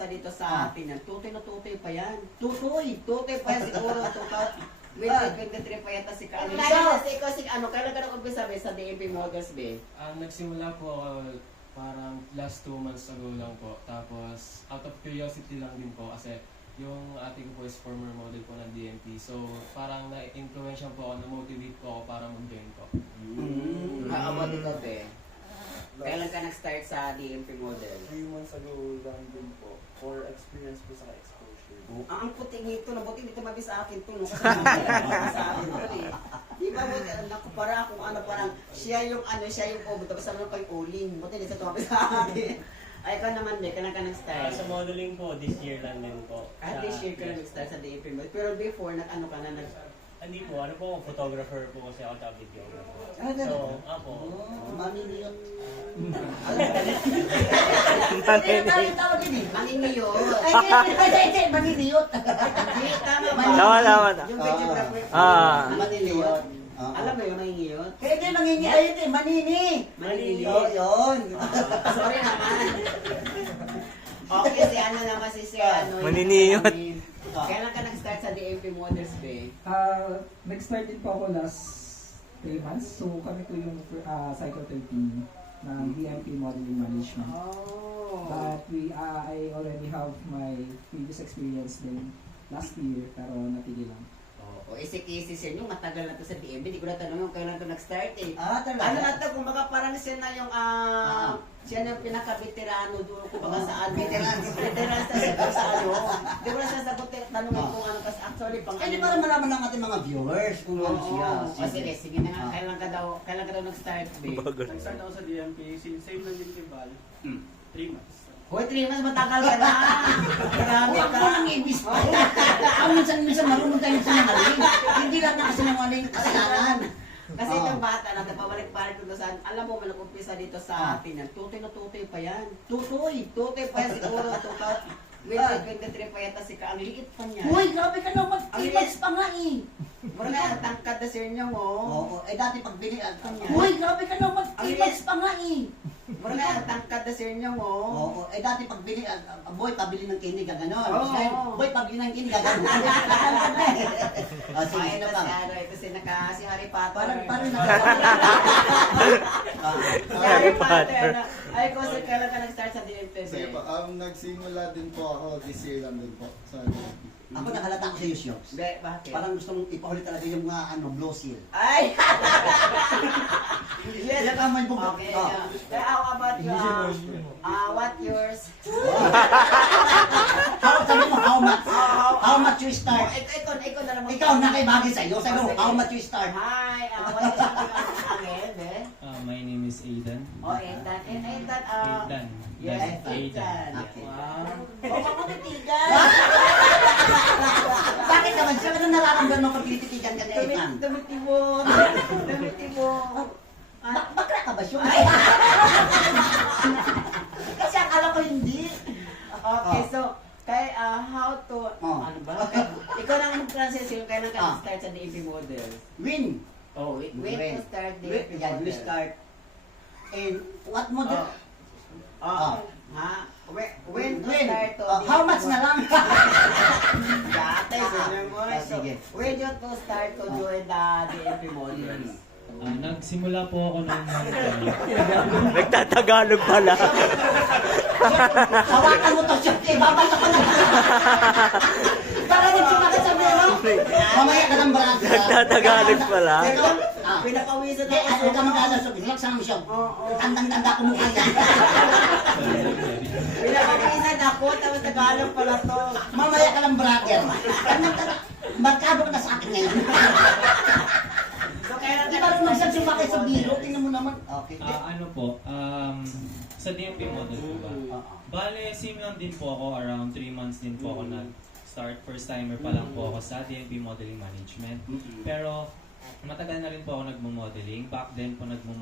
umpisa dito sa atin yan. Tutoy na tutoy pa yan. Tutoy pa yan siguro. 2023 pa yata si Carlo. Ikaw si ano, kailan ka nag-umpisa sa DMP Models, be? Nagsimula po ako parang last 2 months ago lang po. Tapos out of curiosity lang din po kasi yung ate ko po is former model po ng DMP. So parang na-influensya po ako, na-motivate po ako para mag-join po. About ikaw, be? Kailan ka nag-start sa DMP Model? 3 months ago lang din po. For experience po sa exposure. Ang puti nito, nabuti dito mabi sa akin to, no? Kasi mabi sa akin to, eh. Di ba, naku, para akong ano, parang siya yung pobo, tapos ano pa yung uling. Buti dito tumabi sa akin. Ay, ikaw naman, be, kailan ka nag-start? Sa modeling po, this year lang din po. This year ka na nag-start sa DMP Model. Pero before, nag-ano ka na, Hindi po, ano po, photographer po kasi ako at videographer. So, Apo. maniniyot. Tawag yun eh. Maniniyot. Ay, maniniyot. Tama. Tama. Yung videographer. Maniniyot. Alam mo yung maniniyot? Kaya din mangingi, ayun eh, manini. Maniniyot. Yun. Sorry naman. Okay, si ano naman si Sir ano. Maniniyot. Kailan ka nag-start sa DMP Models, be? Nag-start din po ako last 3 months. So kami po yung cycle 13 ng DMP Modeling Management. Oh. But I already have my previous experience din last year pero natigil lang. O, si Casey Sir, yung matagal na to sa DMP, hindi ko na tanong yung kailan to nag-start eh. Talaga? Ano na to, kumbaga parang siya na yung, siya na yung pinaka-veterano doon, kumbaga sa ano. Veterans sa ano. Hindi ko na sasagot tanongin kung ano, kasi actually pang Hindi para malaman ng ating mga viewers kung ano siya. O sige, sige na nga, kailan ka daw nag-start, be? Nag-start ako sa DMP, same lang din kay Val. 3 months. Hoy, 3 months, matagal ka na. Marami Huwag ka. mo nang ibis pa. Minsan marunong tayo sa nangaling. Hindi lang na kasi nangaling kasalanan. Kasi itong bata na napabalik-balik ko saan, alam mo, malag-umpisa dito sa atin yan. Tutoy na tutoy pa yan. Tutoy pa yan siguro. 2023 pa yata si Ka. Ang liit pa niya. Uy, grabe ka naman. 3 months pa nga eh. Mura na, ang tangkad na sir niya mo. Oo, dati pag binigyan ka niya. Uy, grabe ka naman. 3 months pa nga eh. Mura na, ang tangkad na sir niya mo. Oo, dati pag binigyan, boy, pabili ng kinig ka gano'n. Oo. Boy, pabili ng kinig ka gano'n. Sige, Ay, sino ito pa? si ano, ito si Harry Potter. Parang Si Harry Potter. Ay, kung sir, kailan ka nag-start sa DMP? Sige po, nagsimula din po ako this year lang din po. Sa Ako nakalata ko sa Yoshioks. Be, bakit? Parang gusto mong ipaulit talaga yung mga blow seal. Ay! Yes, kamay po. Okay, how about you? What yours? Sabi mo, how much you start? Ikaw na naman. Ikaw na kay bagay sa'yo. Sabi mo, how much you start? Hi, what is your name? My name is Aidan. Oh, Ethan. Ethan, Aidan. yes, Aidan. Ethan. Okay. Wow. Oh, makutitigan. Bakit naman? Siya ka na nararamdaman mo pag tinititigan ka ni Ethan? Dumiti mo. Bakla ka ba siya? Kasi akala ko hindi. Okay, so, how to, ano ba? Ikaw na mag-transition, kailan ka start sa DMP Model? Win. Oh, when to start DMP Yeah, we Model? start. And what model? When to start to How much na lang? Dati, sino mo? Sige. When you to start to join the DMP Models? Nagsimula po ako nung Nagtatagalog pala. Hawakan mo to siya. Babalik ka na. Para nagsumakat sa mga. Mamaya ka ng barang. Nagtatagalog pala. Pinakawisan Hindi, ako. ano ka mag-alasok? Relax lang siya. Tandang-tanda ko mukha yan. Pinakawisan ako, tapos Tagalog pala to. Mamaya ka ng brother. Markado ka na sa akin ngayon. So, kailan Di ka ba rin magsagsumaki sa biro? Tingnan mo naman. Okay. ano po, sa DMP model po ba? Bale, same lang din po ako, around 3 months din po ako nag-start. First timer pa lang po ako sa DMP Modeling Management. Pero matagal na rin po ako nagmo-modeling. Back then po nagmo-modeling